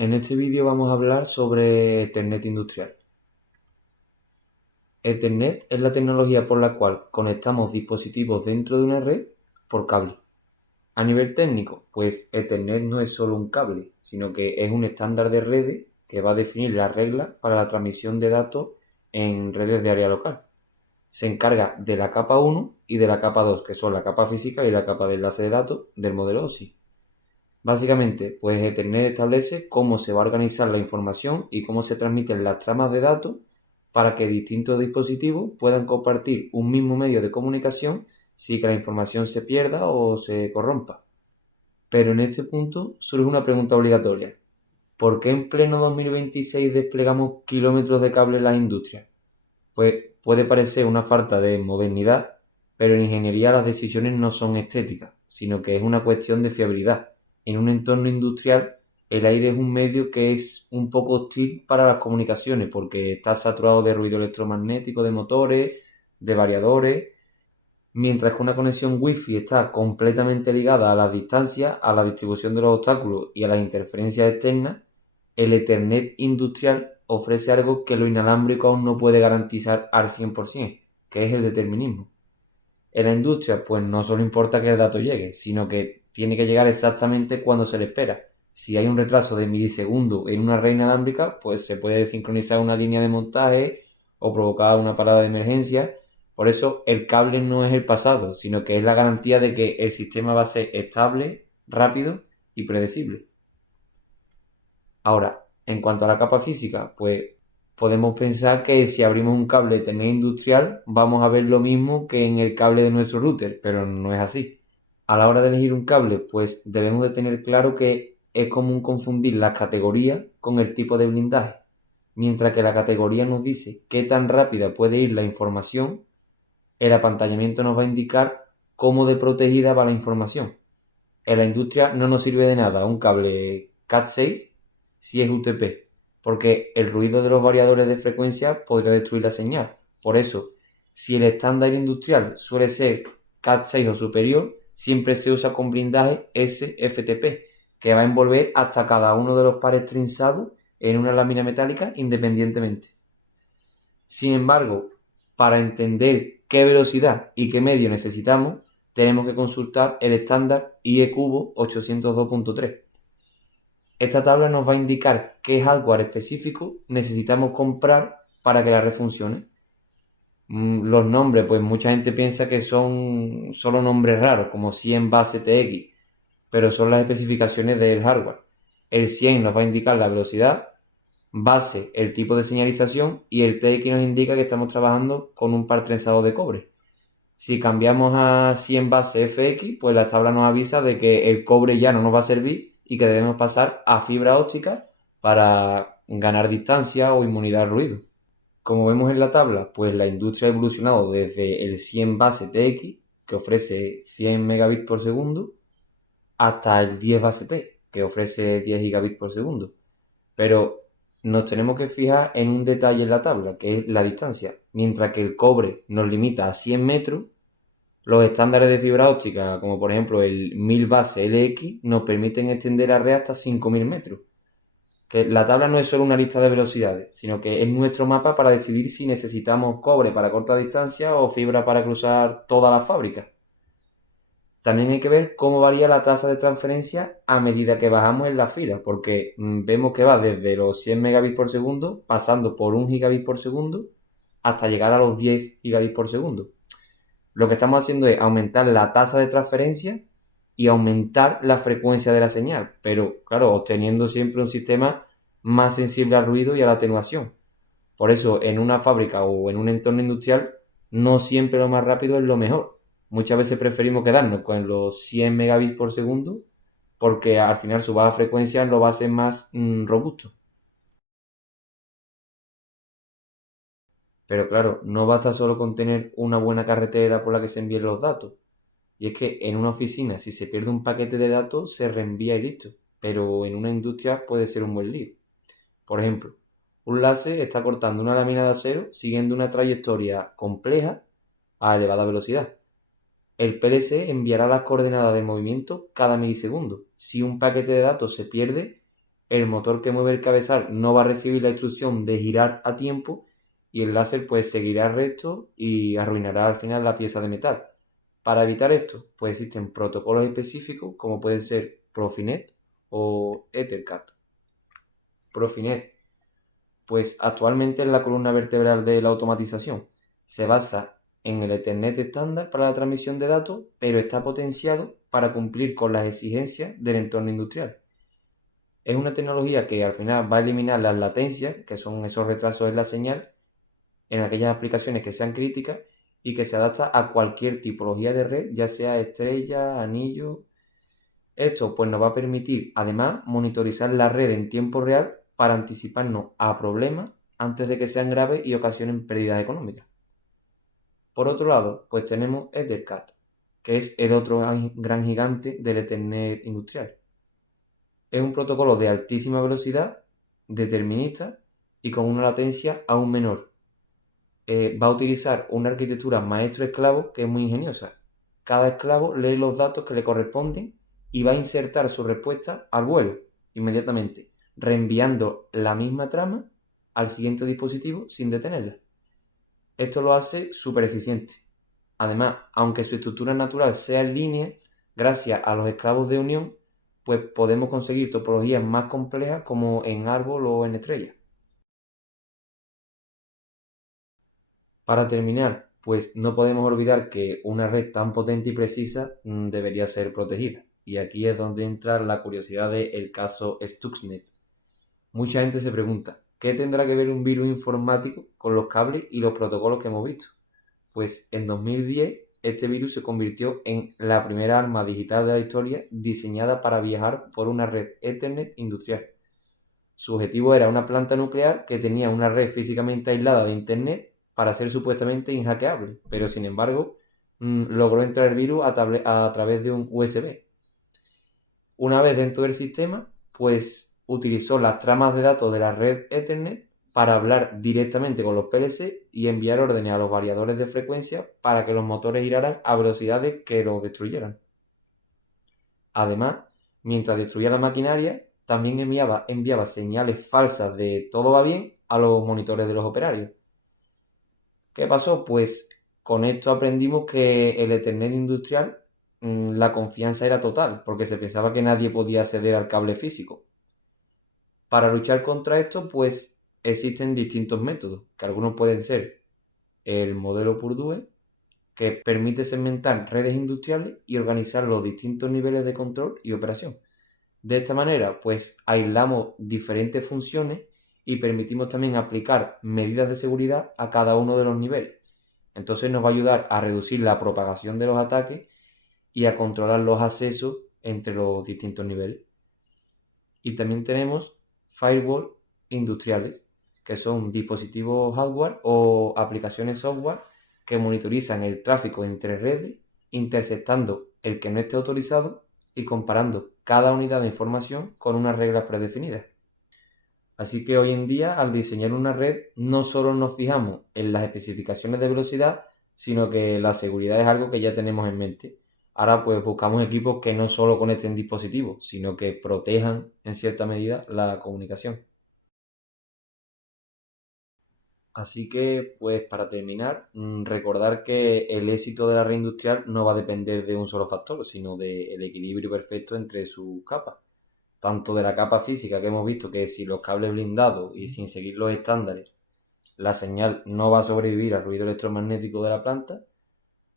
En este vídeo vamos a hablar sobre Ethernet industrial. Ethernet es la tecnología por la cual conectamos dispositivos dentro de una red por cable. A nivel técnico, pues Ethernet no es solo un cable, sino que es un estándar de redes que va a definir las reglas para la transmisión de datos en redes de área local. Se encarga de la capa 1 y de la capa 2, que son la capa física y la capa de enlace de datos del modelo OSI. Básicamente, pues Ethernet establece cómo se va a organizar la información y cómo se transmiten las tramas de datos para que distintos dispositivos puedan compartir un mismo medio de comunicación sin que la información se pierda o se corrompa. Pero en este punto surge una pregunta obligatoria. ¿Por qué en pleno 2026 desplegamos kilómetros de cable en las industrias? Pues puede parecer una falta de modernidad, pero en ingeniería las decisiones no son estéticas, sino que es una cuestión de fiabilidad. En un entorno industrial, el aire es un medio que es un poco hostil para las comunicaciones porque está saturado de ruido electromagnético, de motores, de variadores, mientras que una conexión Wi-Fi está completamente ligada a las distancias, a la distribución de los obstáculos y a las interferencias externas. El Ethernet industrial ofrece algo que lo inalámbrico aún no puede garantizar al 100%, que es el determinismo. En la industria, pues no solo importa que el dato llegue, sino que tiene que llegar exactamente cuando se le espera. Si hay un retraso de milisegundos en una red inalámbrica, pues se puede desincronizar una línea de montaje o provocar una parada de emergencia. Por eso el cable no es el pasado, sino que es la garantía de que el sistema va a ser estable, rápido y predecible. Ahora, en cuanto a la capa física, pues podemos pensar que si abrimos un cable Ethernet industrial vamos a ver lo mismo que en el cable de nuestro router, pero no es así. A la hora de elegir un cable, pues debemos de tener claro que es común confundir las categorías con el tipo de blindaje. Mientras que la categoría nos dice qué tan rápida puede ir la información, el apantallamiento nos va a indicar cómo de protegida va la información. En la industria no nos sirve de nada un cable Cat6 si es UTP, porque el ruido de los variadores de frecuencia podría destruir la señal. Por eso, si el estándar industrial suele ser Cat6 o superior, siempre se usa con blindaje SFTP, que va a envolver hasta cada uno de los pares trenzados en una lámina metálica independientemente. Sin embargo, para entender qué velocidad y qué medio necesitamos, tenemos que consultar el estándar IE Cubo 802.3. Esta tabla nos va a indicar qué hardware específico necesitamos comprar para que la red funcione. Los nombres, pues mucha gente piensa que son solo nombres raros, como 100 base TX, pero son las especificaciones del hardware. El 100 nos va a indicar la velocidad, base el tipo de señalización y el TX nos indica que estamos trabajando con un par trenzado de cobre. Si cambiamos a 100 base FX, pues la tabla nos avisa de que el cobre ya no nos va a servir y que debemos pasar a fibra óptica para ganar distancia o inmunidad al ruido. Como vemos en la tabla, pues la industria ha evolucionado desde el 100 base TX, que ofrece 100 megabits por segundo, hasta el 10 base T, que ofrece 10 gigabits por segundo. Pero nos tenemos que fijar en un detalle en la tabla, que es la distancia. Mientras que el cobre nos limita a 100 metros, los estándares de fibra óptica, como por ejemplo el 1000 base LX, nos permiten extender la red hasta 5000 metros. Que la tabla no es solo una lista de velocidades, sino que es nuestro mapa para decidir si necesitamos cobre para corta distancia o fibra para cruzar toda la fábrica. También hay que ver cómo varía la tasa de transferencia a medida que bajamos en la fila, porque vemos que va desde los 100 megabits por segundo, pasando por 1 gigabit por segundo, hasta llegar a los 10 gigabits por segundo. Lo que estamos haciendo es aumentar la tasa de transferencia y aumentar la frecuencia de la señal, pero claro, obteniendo siempre un sistema más sensible al ruido y a la atenuación. Por eso, en una fábrica o en un entorno industrial, no siempre lo más rápido es lo mejor. Muchas veces preferimos quedarnos con los 100 megabits por segundo porque al final su baja frecuencia lo va a hacer más robusto. Pero claro, no basta solo con tener una buena carretera por la que se envíen los datos. Y es que en una oficina, si se pierde un paquete de datos, se reenvía y listo. Pero en una industria puede ser un buen lío. Por ejemplo, un láser está cortando una lámina de acero siguiendo una trayectoria compleja a elevada velocidad. El PLC enviará las coordenadas de movimiento cada milisegundo. Si un paquete de datos se pierde, el motor que mueve el cabezal no va a recibir la instrucción de girar a tiempo y el láser pues seguirá recto y arruinará al final la pieza de metal. Para evitar esto, pues existen protocolos específicos como pueden ser Profinet o Ethercat. Profinet, pues actualmente es la columna vertebral de la automatización. Se basa en el Ethernet estándar para la transmisión de datos, pero está potenciado para cumplir con las exigencias del entorno industrial. Es una tecnología que al final va a eliminar las latencias, que son esos retrasos en la señal, en aquellas aplicaciones que sean críticas y que se adapta a cualquier tipología de red, ya sea estrella, anillo. Esto pues nos va a permitir además monitorizar la red en tiempo real para anticiparnos a problemas antes de que sean graves y ocasionen pérdidas económicas. Por otro lado, pues tenemos Ethercat, que es el otro gran gigante del Ethernet industrial. Es un protocolo de altísima velocidad, determinista y con una latencia aún menor. Va a utilizar una arquitectura maestro-esclavo que es muy ingeniosa. Cada esclavo lee los datos que le corresponden y va a insertar su respuesta al vuelo inmediatamente, reenviando la misma trama al siguiente dispositivo sin detenerla. Esto lo hace súper eficiente. Además, aunque su estructura natural sea en línea, gracias a los esclavos de unión, pues podemos conseguir topologías más complejas como en árbol o en estrella. Para terminar, pues no podemos olvidar que una red tan potente y precisa debería ser protegida. Y aquí es donde entra la curiosidad del caso Stuxnet. Mucha gente se pregunta, ¿qué tendrá que ver un virus informático con los cables y los protocolos que hemos visto? Pues en 2010 este virus se convirtió en la primera arma digital de la historia diseñada para viajar por una red Ethernet industrial. Su objetivo era una planta nuclear que tenía una red físicamente aislada de Internet para ser supuestamente inhackeable, pero sin embargo logró entrar el virus a través de un USB. Una vez dentro del sistema, pues utilizó las tramas de datos de la red Ethernet para hablar directamente con los PLC y enviar órdenes a los variadores de frecuencia para que los motores giraran a velocidades que los destruyeran. Además, mientras destruía la maquinaria, también enviaba señales falsas de todo va bien a los monitores de los operarios. ¿Qué pasó? Pues con esto aprendimos que el Ethernet industrial, la confianza era total, porque se pensaba que nadie podía acceder al cable físico. Para luchar contra esto, pues existen distintos métodos, que algunos pueden ser el modelo Purdue, que permite segmentar redes industriales y organizar los distintos niveles de control y operación. De esta manera, pues aislamos diferentes funciones y permitimos también aplicar medidas de seguridad a cada uno de los niveles. Entonces nos va a ayudar a reducir la propagación de los ataques y a controlar los accesos entre los distintos niveles. Y también tenemos firewall industriales, que son dispositivos hardware o aplicaciones software que monitorizan el tráfico entre redes, interceptando el que no esté autorizado y comparando cada unidad de información con unas reglas predefinidas. Así que hoy en día, al diseñar una red, no solo nos fijamos en las especificaciones de velocidad, sino que la seguridad es algo que ya tenemos en mente. Ahora pues buscamos equipos que no solo conecten dispositivos, sino que protejan en cierta medida la comunicación. Así que, pues para terminar, recordar que el éxito de la red industrial no va a depender de un solo factor, sino del equilibrio perfecto entre sus capas. Tanto de la capa física que hemos visto que si los cables blindados y sin seguir los estándares, la señal no va a sobrevivir al ruido electromagnético de la planta,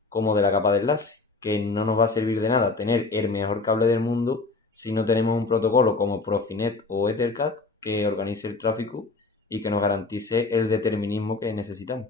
como de la capa de enlace, que no nos va a servir de nada tener el mejor cable del mundo si no tenemos un protocolo como Profinet o Ethercat que organice el tráfico y que nos garantice el determinismo que necesitamos.